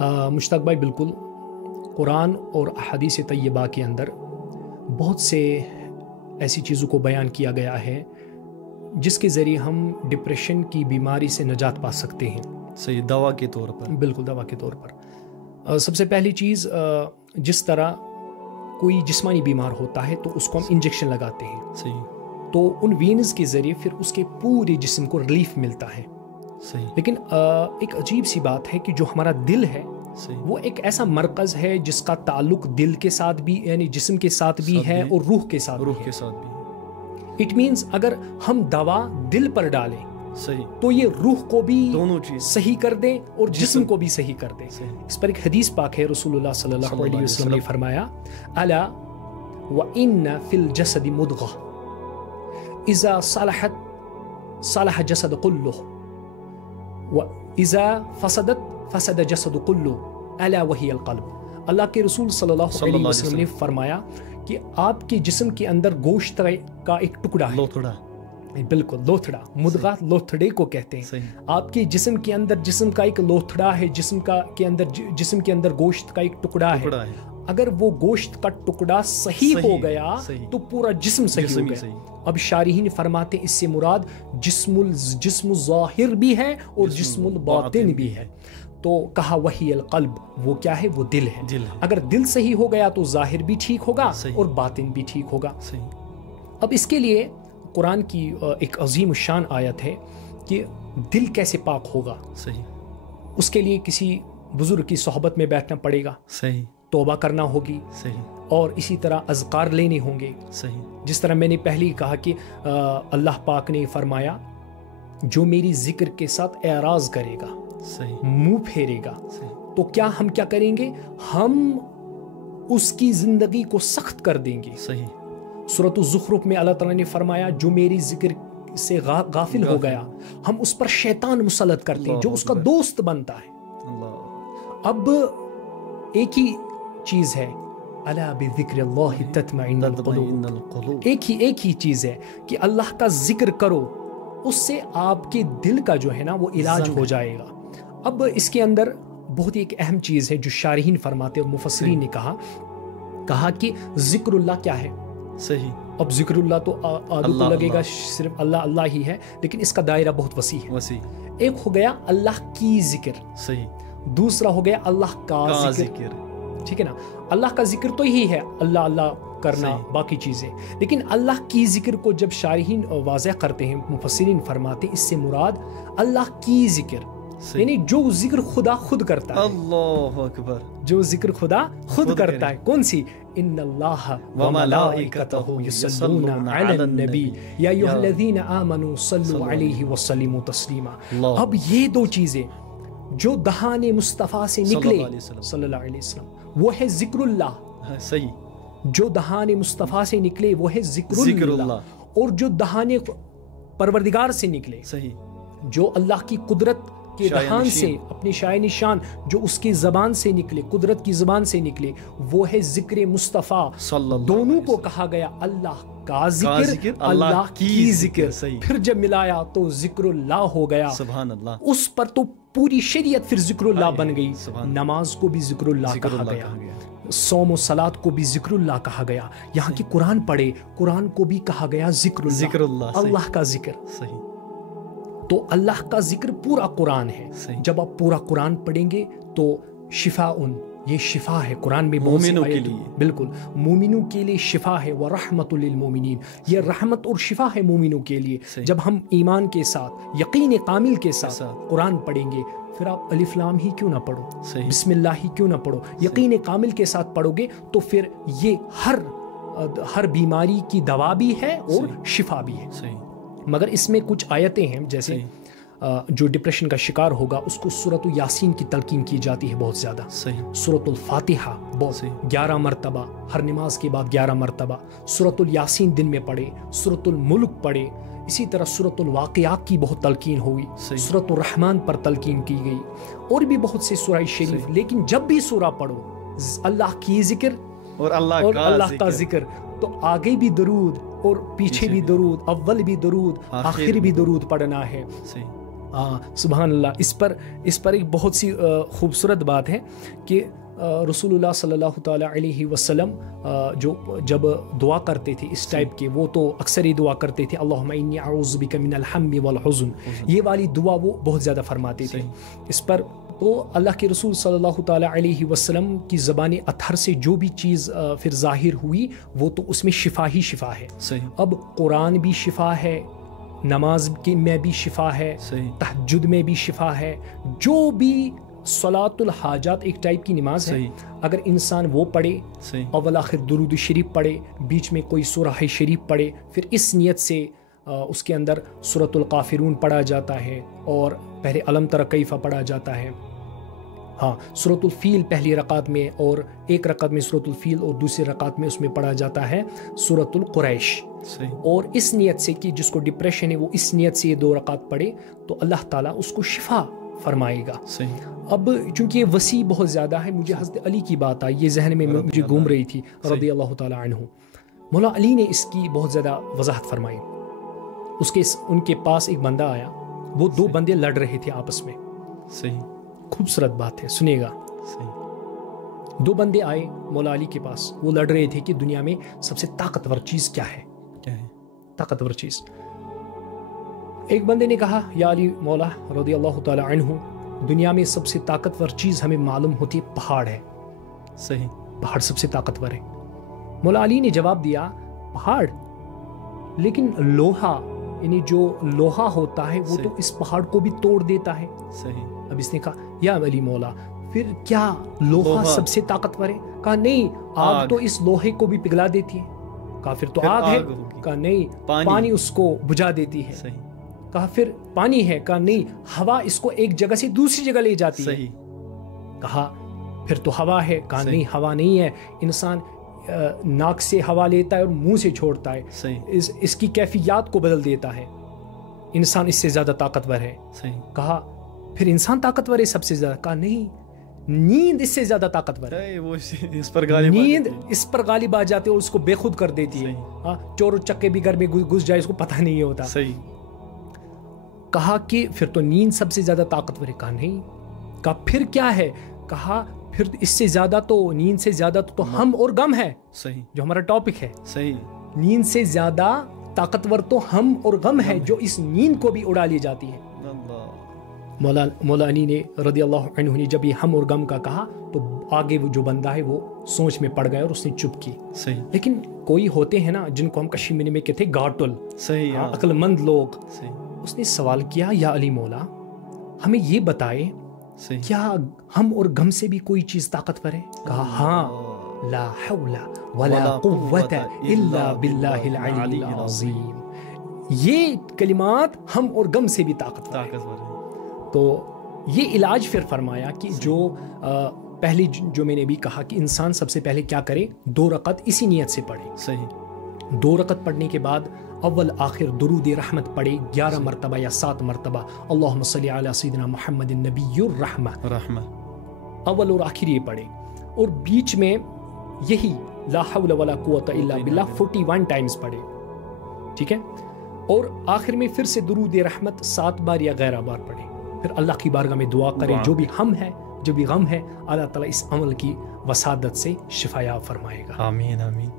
مشتاق بھائی بالکل، قرآن اور احادیث طیبہ کے اندر بہت سے ایسی چیزوں کو بیان کیا گیا ہے جس کے ذریعے ہم ڈپریشن کی بیماری سے نجات پا سکتے ہیں. صحیح، دوا کے طور پر. بالکل دوا کے طور پر. سب سے پہلی چیز، جس طرح کوئی جسمانی بیمار ہوتا ہے تو اس کو ہم انجیکشن لگاتے ہیں. صحیح. تو ان وینز کے ذریعے پھر اس کے پورے جسم کو ریلیف ملتا ہے. صحیح. لیکن ایک عجیب سی بات ہے کہ جو ہمارا دل ہے وہ ایک ایسا مرکز ہے جس کا تعلق دل کے ساتھ بھی، یعنی جسم کے ساتھ بھی ہے اور روح کے ساتھ بھی. اٹ مینز اگر ہم دوا دل پر ڈالیں صحیح تو یہ روح کو بھی دونوں چیز صحیح کر دیں اور جسم کو بھی صحیح کر دیں. اس پر ایک حدیث پاک ہے، رسول اللہ صلی اللہ علیہ وسلم نے فرمایا الا وان فی الجسد مضغہ اذا صلحت صلح الجسد كله واذا فسدت فسد الجسد كله الا وهي القلب. اللہ کے رسول صلی اللہ علیہ وسلم نے فرمایا کہ آپ کے جسم کے اندر گوشت کا ایک ٹکڑا ہے، لوتھڑا. بالکل لوتھڑا، مدغہ لوتھڑے کو کہتے ہیں. آپ کے جسم کے اندر جسم کا ایک لوتھڑا ہے، جسم کے اندر گوشت کا ایک ٹکڑا ہے. اگر وہ گوشت کا ٹکڑا صحیح ہو گیا تو پورا جسم صحیح ہو گیا. اب شارحین فرماتے ہیں اس سے مراد جسم ظاہر بھی ہے اور جسم الباطن بھی ہے. تو کہا وہی القلب، وہ کیا ہے؟ وہ دل ہے. اگر دل صحیح ہو گیا تو ظاہر بھی ٹھیک ہوگا اور باطن بھی ٹھیک ہوگا. اب اس کے لیے قرآن کی ایک عظیم الشان آیت ہے کہ دل کیسے پاک ہوگا. صحیح. اس کے لیے کسی بزرگ کی صحبت میں بیٹھنا پڑے گا. صحیح. توبہ کرنا ہوگی. صحیح. اور اسی طرح اذکار لینے ہوں گے. صحیح. جس طرح میں نے پہلے ہی کہا کہ اللہ پاک نے فرمایا جو میری ذکر کے ساتھ اعراض کرے گا، صحیح، منہ پھیرے گا، صحیح، تو کیا ہم کیا کریں گے؟ ہم اس کی زندگی کو سخت کر دیں گے. صحیح. سورۃ الزخرف میں اللہ تعالیٰ نے فرمایا جو میری ذکر سے غافل ہو گیا ہم اس پر شیطان مسلط کرتے ہیں جو اس کا دوست بنتا ہے. اب ایک ہی چیز ہے، الا بذکر اللہ تطمئن القلوب. ایک ہی چیز ہے کہ اللہ کا ذکر کرو، اس سے آپ کے دل کا جو ہے نا وہ علاج ہو جائے گا. اب اس کے اندر بہت ہی ایک اہم چیز ہے جو شارحین فرماتے اور مفسرین نے کہا کہ ذکر اللہ کیا ہے. صحیح. اب ذکر اللہ تو آدھو کو لگے گا صرف اللہ ہی ہے، لیکن اس کا دائرہ بہت وسیع ہے. ایک ہو گیا اللہ کی ذکر، صحیح. دوسرا ہو گیا اللہ کا ذکر. ٹھیک ہے نا؟ اللہ کا ذکر تو یہی ہے اللہ کرنا، باقی چیزیں. لیکن اللہ کی ذکر کو جب شارحین واضح کرتے ہیں، مفسرین فرماتے ہیں اس سے مراد اللہ کی ذکر یعنی جو ذکر خدا خود کرتا ہے. اللہ اکبر. جو ذکر خدا خود کرتا ہے. کون سی؟ ان اللہ وملائکتہ یصلون علی النبی یا ایھا الذین آمنوا صلوا علیہ وسلموا تسلیما. اب یہ دو چیزیں جو دہان مصطفیٰ سے نکلے صلی اللہ علیہ وسلم وہ ہے ذکر اللہ. صحیح. جو دہان مصطفیٰ سے نکلے وہ ہے ذکر اللہ. اور جو دہان پروردگار سے نکلے، صحیح، جو اللہ کی قدرت کے دہان سے، اپنی شائع نشان جو اس کی زبان سے نکلے، قدرت کی زبان سے نکلے، وہ ہے ذکر مصطفیٰ. دونوں کو کہا گیا اللہ کا ذکر، اللہ کی ذکر. پھر جب ملایا تو ذکر اللہ ہو گیا. سبحان اللہ. اس پر تو پوری شریعت پھر ذکر اللہ بن گئی. نماز کو بھی ذکر اللہ کہا گیا، صوم و صلاۃ کو بھی ذکر اللہ کہا گیا. یہاں کی قرآن پڑھے، قرآن کو بھی کہا گیا ذکر اللہ، اللہ کا ذکر. صحیح. تو اللہ کا ذکر پورا قرآن ہے. جب آپ پورا قرآن پڑھیں گے تو شفاء، یہ شفا ہے. قرآن میں مومنوں کے لیے، بالکل مومنوں کے لیے شفا ہے. ورحمت للمومنین، یہ رحمت اور شفا ہے مومنوں کے لیے. جب ہم ایمان کے ساتھ، یقین کامل کے ساتھ قرآن پڑھیں گے، پھر آپ الف لام ہی کیوں نہ پڑھو، بسم اللہ ہی کیوں نہ پڑھو، یقین کامل کے ساتھ پڑھو گے تو پھر یہ ہر بیماری کی دوا بھی ہے اور شفا بھی ہے. مگر اس میں کچھ آیتیں ہیں جیسے جو ڈپریشن کا شکار ہوگا اس کو سورۃ یاسین کی تلقین کی جاتی ہے بہت زیادہ. سورۃ الفاتحہ 11 مرتبہ، ہر نماز کے بعد 11 مرتبہ. سورۃ الیاسین دن میں پڑھے، سورۃ الملک پڑھے. اسی طرح سورۃ الواقعات کی بہت تلقین ہوئی، سورۃ الرحمن پر تلقین کی گئی، اور بھی بہت سے سورہ شریف. لیکن جب بھی سورہ پڑھو اللہ کی ذکر اور اللہ کا ذکر تو آگے بھی درود اور پیچھے بھی درود، اول بھی درود، آخر بھی درود پڑھنا ہے. سبحان اللہ. اس پر ایک بہت سی خوبصورت بات ہے کہ رسول اللہ صلی اللہ تعالیٰ علیہ وسلم جب دعا کرتے تھے اس ٹائپ کے، وہ تو اکثر ہی دعا کرتے تھے اللہم انی اعوذ بک من الہم والحزن، یہ والی دعا وہ بہت زیادہ فرماتے تھے. اس پر تو اللہ کے رسول صلی اللہ تعالیٰ علیہ وسلم کی زبان اطہر سے جو بھی چیز پھر ظاہر ہوئی وہ تو اس میں شفا ہی شفا ہے. اب قرآن بھی شفا ہے، نماز میں بھی شفا ہے، تہجد میں بھی شفا ہے، جو بھی صلاۃ الحاجات ایک ٹائپ کی نماز ہے، اگر انسان وہ پڑھے، اول آخر درود شریف پڑھے، بیچ میں کوئی سورہ شریف پڑھے، پھر اس نیت سے اس کے اندر سورۃ الکافرون پڑھا جاتا ہے اور پہلے علم تر کیف پڑھا جاتا ہے، ہاں سورۃ الفیل پہلی رکعت میں، اور ایک رکعت میں سورۃ الفیل اور دوسری رکعت میں اس میں پڑھا جاتا ہے سورۃ القریش. اور اس نیت سے کہ جس کو ڈپریشن ہے وہ اس نیت سے یہ 2 رکعت پڑھے تو اللہ تعالیٰ اس کو شفا فرمائے گا. اب چونکہ یہ وسیع بہت زیادہ ہے، مجھے حضرت علی کی بات آئی، یہ ذہن میں مجھے گھوم رہی تھی رضی اللہ تعالیٰ عنہ. مولا علی نے اس کی بہت زیادہ وضاحت فرمائی. ان کے پاس ایک بندہ آیا، وہ 2 بندے لڑ رہے تھے آپس میں. خوبصورت بات ہے، سنیے گا. 2 بندے آئے مولا علی کے پاس، وہ لڑ رہے تھے کہ دنیا میں سب سے طاقتور چیز کیا ہے. طاقتور چیز. ایک بندے نے کہا یا علی مولا رضی اللہ تعالی عنہ، دنیا میں سب سے طاقتور چیز ہمیں معلوم ہوتی ہے پہاڑ ہے. پہاڑ سب سے طاقتور ہے. مولا علی نے جواب دیا پہاڑ، لیکن لوہا، یعنی جو لوہا ہوتا ہے وہ تو اس پہاڑ کو بھی توڑ دیتا ہے. اب اس نے کہا یا علی مولا پھر کیا لوہا سب سے طاقتور ہے؟ کہا نہیں، آگ تو اس لوہے کو بھی پگھلا دیتی ہے. کہا پھر تو آگ ہے. کہا نہیں، پانی اس کو بجھا دیتی ہے. کہا پھر پانی ہے؟ کہا نہیں، ہوا اس کو ایک جگہ سے دوسری جگہ لے جاتی ہے. کہا پھر تو ہوا ہے. کہا نہیں، ہوا نہیں ہے، انسان ناک سے ہوا لیتا ہے اور منہ سے چھوڑتا ہے، اس کی کیفیات کو بدل دیتا ہے، انسان اس سے زیادہ طاقتور ہے. کہا پھر انسان طاقتور ہے سب سے زیادہ؟ کہا نہیں، نیند اس سے زیادہ طاقتور ہے. نیند اس پر غالب آ جاتی ہے اور اس کو بے خود کر دیتی ہے. چور و چکے بھی گھر میں گھس جائے اس کو پتہ نہیں ہوتا. کہا کہ پھر تو نیند سب سے زیادہ طاقتور ہے. کہا نہیں. کہا پھر کیا ہے؟ کہا پھر اس سے زیادہ تو، نیند سے زیادہ تو ہم اور غم ہے، جو ہمارا ٹاپک ہے. نیند سے زیادہ طاقتور تو ہم اور غم ہے جو اس نیند کو بھی اڑا لی جاتی ہے. مولا علی نے رضی اللہ عنہ نے جب یہ ہم اور غم کا کہا تو آگے وہ جو بندہ ہے وہ سوچ میں پڑ گیا اور اس نے چپ کی. لیکن کوئی ہوتے ہیں نا جن کو ہم کشمیری میں کہتے ہیں گاٹل، عقل مند لوگ. اس نے سوال کیا یا علی مولا ہمیں یہ بتائے کیا ہم اور غم سے بھی کوئی چیز طاقتور ہے؟ کہا ہاں، لا حول ولا قوت الا باللہ العلی العظیم. یہ کلمات ہم اور غم سے بھی طاقتور ہے. تو یہ علاج پھر فرمایا کہ جو پہلی جو میں نے بھی کہا کہ انسان سب سے پہلے کیا کرے، 2 رکعت اسی نیت سے پڑھے. 2 رکعت پڑھنے کے بعد اول آخر درود رحمت پڑھے 11 مرتبہ یا 7 مرتبہ، اللہم صلی علی سیدنا محمد النبی الرحمہ، اول اور آخر یہ پڑھے. اور بیچ میں یہی لا حول ولا قوت الا باللہ 41 ٹائمز پڑھے. ٹھیک ہے. اور آخر میں پھر سے درود رحمت 7 بار یا 11 بار پڑھے. پھر اللہ کی بارگاہ میں دعا کرے جو بھی ہم ہے، جو بھی غم ہے، اللہ تعالیٰ اس عمل کی وسادت سے شفا یاب فرمائے گا. آمین آمین.